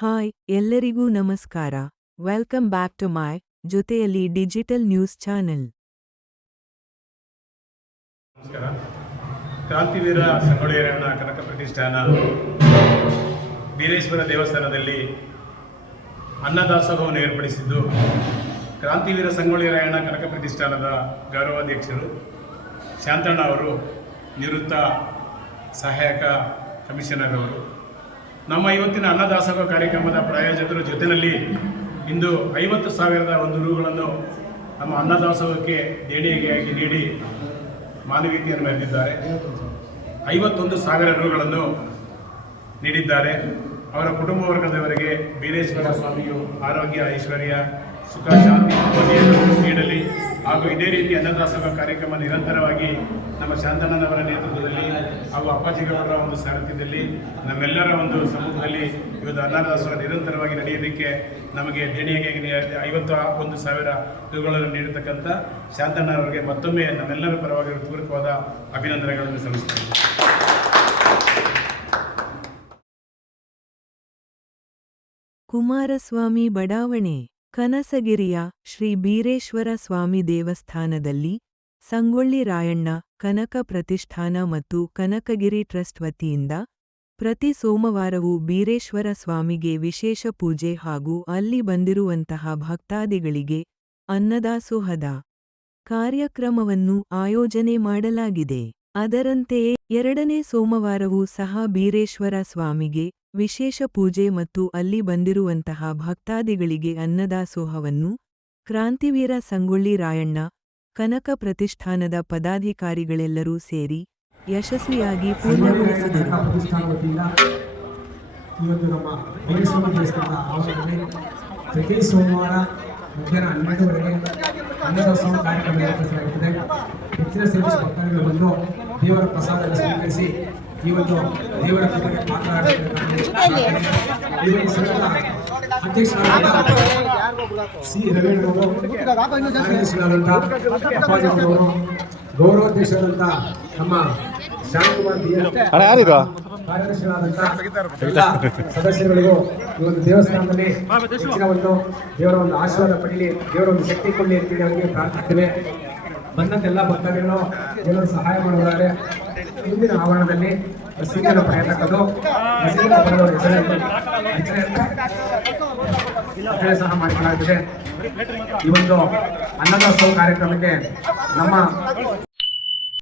Hi ಎಲ್ಲರಿಗೂ ನಮಸ್ಕಾರ. Welcome back to my ಜೊತೆಯಲ್ಲಿ ಡಿಜಿಟಲ್ ನ್ಯೂಸ್ ಚಾನೆಲ್. ನಮಸ್ಕಾರ. ಕ್ರಾಂತಿವೀರ ಸಂಗೊಳ್ಳಿ ರಾಯಣ್ಣ ಕನಕ ಪ್ರತಿಷ್ಠಾನ ಬೀರೇಶ್ವರ ದೇವಸ್ಥಾನದಲ್ಲಿ ಅನ್ನದಾಸೋಹವನ್ನು ಏರ್ಪಡಿಸಿದ್ದು, ಕ್ರಾಂತಿವೀರ ಸಂಗೊಳ್ಳಿ ರಾಯಣ್ಣ ಕನಕ ಪ್ರತಿಷ್ಠಾನದ ಗೌರವಾಧ್ಯಕ್ಷರು ಶಾಂತಣ್ಣ ಅವರು, ನಿವೃತ್ತ ಸಹಾಯಕ ಕಮಿಷನರ್ ಅವರು, ನಮ್ಮ ಇವತ್ತಿನ ಅನ್ನದಾಸೋಹ ಕಾರ್ಯಕ್ರಮದ ಪ್ರಾಯೋಜಕರ ಜೊತೆಯಲ್ಲಿ ಇಂದು 50,000 ರೂಗಳನ್ನು ನಮ್ಮ ಅನ್ನದಾಸೋಹಕ್ಕೆ ದೇಣಿಗೆಯಾಗಿ ನೀಡಿ ಮಾನವೀಯತೆಯನ್ನು ಮೆರೆದಿದ್ದಾರೆ. 51,000 ರೂಗಳನ್ನು ನೀಡಿದ್ದಾರೆ. ಅವರ ಕುಟುಂಬ ವರ್ಗದವರಿಗೆ ಬೀರೇಶ್ವರ ಸ್ವಾಮಿಯು ಆರೋಗ್ಯ, ಐಶ್ವರ್ಯ, ಸುಖ, ಶಾಂತಿ, ನೆಮ್ಮದಿಯನ್ನು ನೀಡಲಿ. ಹಾಗೂ ಇದೇ ರೀತಿ ಅನ್ನದಾಸೋಹ ಕಾರ್ಯಕ್ರಮ ನಿರಂತರವಾಗಿ ನಮ್ಮ ಶಾಂತಣ್ಣನವರ ನೇತೃತ್ವದಲ್ಲಿ ಹಾಗೂ ಅಪ್ಪಾಜಿಗೌಡರ ಒಂದು ಸಾರಥ್ಯದಲ್ಲಿ ನಮ್ಮೆಲ್ಲರ ಒಂದು ಸಮ್ಮುಖದಲ್ಲಿ ಇವತ್ತು ಅನ್ನದಾಸೋಹ ನಿರಂತರವಾಗಿ ನಡೆಯೋದಕ್ಕೆ ನಮಗೆ ದೇಣಿಗೆಗೆ 51,000 ರೂಗಳನ್ನು ನೀಡತಕ್ಕಂಥ ಶಾಂತಣ್ಣನವರಿಗೆ ಮತ್ತೊಮ್ಮೆ ನಮ್ಮೆಲ್ಲರ ಪರವಾಗಿ ಪೂರಕವಾದ ಅಭಿನಂದನೆಗಳನ್ನು ಸಲ್ಲಿಸುತ್ತೇನೆ. ಕುಮಾರಸ್ವಾಮಿ ಬಡಾವಣೆ. ಕನಸಗಿರಿಯ ಶ್ರೀ ಬೀರೇಶ್ವರ ಸ್ವಾಮಿ ದೇವಸ್ಥಾನದಲ್ಲಿ ಸಂಗೊಳ್ಳಿ ರಾಯಣ್ಣ ಕನಕ ಪ್ರತಿಷ್ಠಾನ ಮತ್ತು ಕನಕಗಿರಿ ಟ್ರಸ್ಟ್ ವತಿಯಿಂದ ಪ್ರತಿ ಸೋಮವಾರವೂ ಬೀರೇಶ್ವರ ಸ್ವಾಮಿಗೆ ವಿಶೇಷ ಪೂಜೆ ಹಾಗೂ ಅಲ್ಲಿ ಬಂದಿರುವಂತಹ ಭಕ್ತಾದಿಗಳಿಗೆ ಅನ್ನದಾಸೋಹದ ಕಾರ್ಯಕ್ರಮವನ್ನು ಆಯೋಜನೆ ಮಾಡಲಾಗಿದೆ. ಅದರಂತೆಯೇ 2ನೇ ಸೋಮವಾರವೂ ಸಹ ಬೀರೇಶ್ವರ ಸ್ವಾಮಿಗೆ ವಿಶೇಷ ಪೂಜೆ ಮತ್ತು ಅಲ್ಲಿ ಬಂದಿರುವಂತಹ ಭಕ್ತಾದಿಗಳಿಗೆ ಅನ್ನದಾಸೋಹವನ್ನು ಕ್ರಾಂತಿವೀರ ಸಂಗೊಳ್ಳಿ ರಾಯಣ್ಣ ಕನಕ ಪ್ರತಿಷ್ಠಾನದ ಪದಾಧಿಕಾರಿಗಳೆಲ್ಲರೂ ಸೇರಿ ಯಶಸ್ವಿಯಾಗಿ ಪೂರ್ಣಗೊಳಿಸಿದರು. ಪ್ರತಿ ಸೋಮವಾರ ಮಧ್ಯಾಹ್ನ 12ಗಂಟೆಗೆ ಅನ್ನದಾಸೋಹ ಕಾರ್ಯಕ್ರಮ ಏರ್ಪಡಿಸಲಾಗುತ್ತದೆ. ಹೆಚ್ಚಿನ ಸಂಖ್ಯೆಯ ಭಕ್ತಾದಿಗಳು ಬಂದು ದೇವರ ಪ್ರಸಾದ ಸ್ವೀಕರಿಸಿ ಈ ಒಂದು ದೇವರ ಬಗ್ಗೆ ಅಧ್ಯಕ್ಷರಾದ ಸಿ ರವೀಂದ್ರವರು, ಕಾರ್ಯದರ್ಶಿಗಳಾದಂಥ ಅಪ್ಪಾಜಿಯವರು, ಗೌರವಾಧ್ಯಕ್ಷರಾದಂಥ ನಮ್ಮ ಶಾಂತಕುಮಾರ್ ಕಾರ್ಯದರ್ಶಿಗಳಾದಂಥ ಎಲ್ಲ ಸದಸ್ಯರುಗಳಿಗೂ ಈ ಒಂದು ದೇವಸ್ಥಾನದಲ್ಲಿ ಹೆಚ್ಚಿನ ಒಂದು ದೇವರ ಒಂದು ಆಶೀರ್ವಾದ ಪಡೀಲಿ, ದೇವರ ಒಂದು ಶಕ್ತಿ ಕೊಡಲಿ ಅಂತೇಳಿ ಅವರಿಗೆ ಪ್ರಾರ್ಥಿಸ್ತೇವೆ. ಬಂದಂತೆಲ್ಲ ಭಕ್ತಾದಿಗಳು ದೇವರು ಸಹಾಯ ಮಾಡುತ್ತಾರೆ. ಹಿಂದಿನ ಆವರಣದಲ್ಲಿ ಬಸ್ಸಿಂಗನ್ನು ಪಡೆಯತಕ್ಕದ್ದು ಸಹ ಮಾಡಿಕೊಳ್ಳಲಾಗುತ್ತದೆ. ಈ ಒಂದು ಅನ್ನದಾಸೋಹ ಕಾರ್ಯಕ್ರಮಕ್ಕೆ ನಮ್ಮ